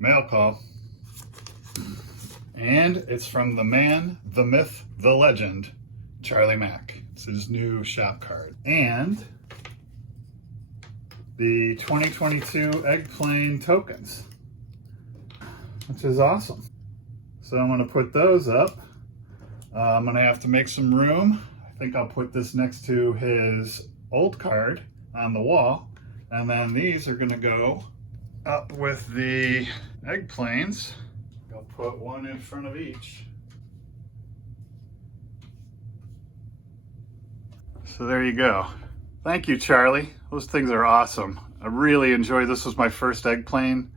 Mail call. And it's from the man, the myth, the legend, Charlie Mack. It's his new shop card. And the 2022 Eggplane tokens, which is awesome. So I'm gonna put those up. I'm gonna have to make some room. I think I'll put this next to his old card on the wall. And then these are gonna go up with the Eggplanes. I'll put one in front of each. So there you go. Thank you, Charlie. Those things are awesome. I really enjoyed this. Was my first Eggplane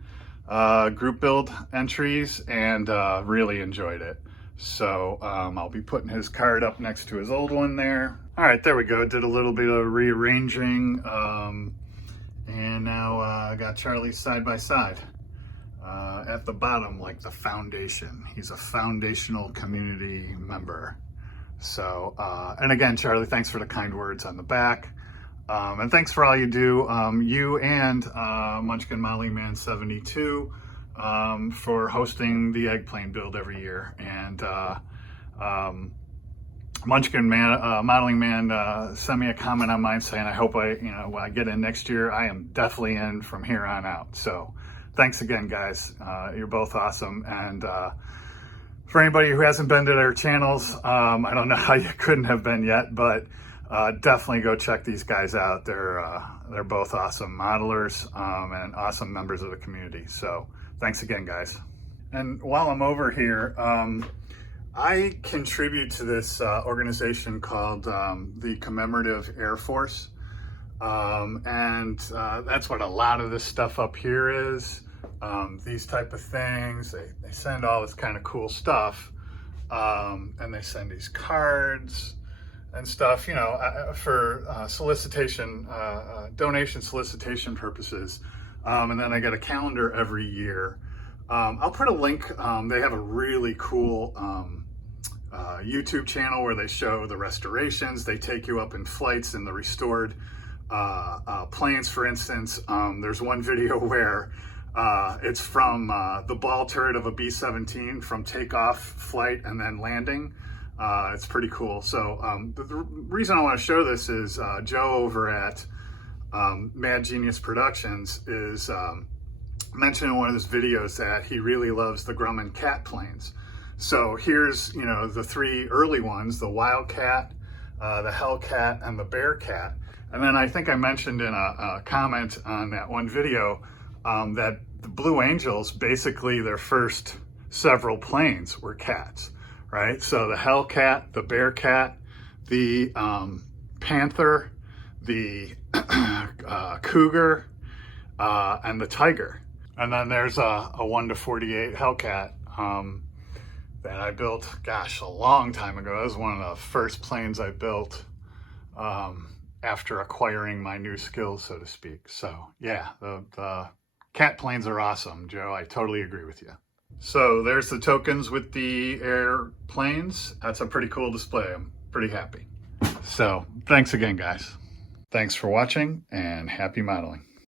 group build entries, and really enjoyed it. So I'll be putting his card up next to his old one there. All right, there we go. Did a little bit of rearranging, and now I got Charlie side by side. At the bottom, like the foundation. He's a foundational community member. So, and again, Charlie, thanks for the kind words on the back. And thanks for all you do, you and Munchkin Modeling Man 72, for hosting the Eggplane build every year. And Munchkin Man, Modeling Man sent me a comment on mine saying, I hope when I get in next year, I am definitely in from here on out. So thanks again, guys. You're both awesome. And for anybody who hasn't been to their channels, I don't know how you couldn't have been yet, but definitely go check these guys out. They're both awesome modelers and awesome members of the community. So thanks again, guys. And while I'm over here, I contribute to this organization called the Commemorative Air Force. And that's what a lot of this stuff up here is. These type of things, they send all this kind of cool stuff. And they send these cards and stuff, for solicitation, donation solicitation purposes. And then I get a calendar every year. I'll put a link. They have a really cool YouTube channel where they show the restorations. They take you up in flights in the restored planes, for instance. There's one video where it's from the ball turret of a B-17 from takeoff, flight, and then landing. It's pretty cool. So the reason I want to show this is Joe over at Mad Genius Productions is mentioned in one of his videos that he really loves the Grumman cat planes. So here's, the three early ones, the Wildcat, the Hellcat, and the Bearcat. And then I think I mentioned in a comment on that one video that the Blue Angels, basically their first several planes were cats, right? So the Hellcat, the Bearcat, the Panther, the Cougar, and the Tiger. And then there's a 1-48 Hellcat that I built, gosh, a long time ago. That was one of the first planes I built after acquiring my new skills, so to speak. So yeah, the cat planes are awesome, Joe. I totally agree with you. So there's the tokens with the airplanes. That's a pretty cool display. I'm pretty happy. So thanks again, guys. Thanks for watching and happy modeling.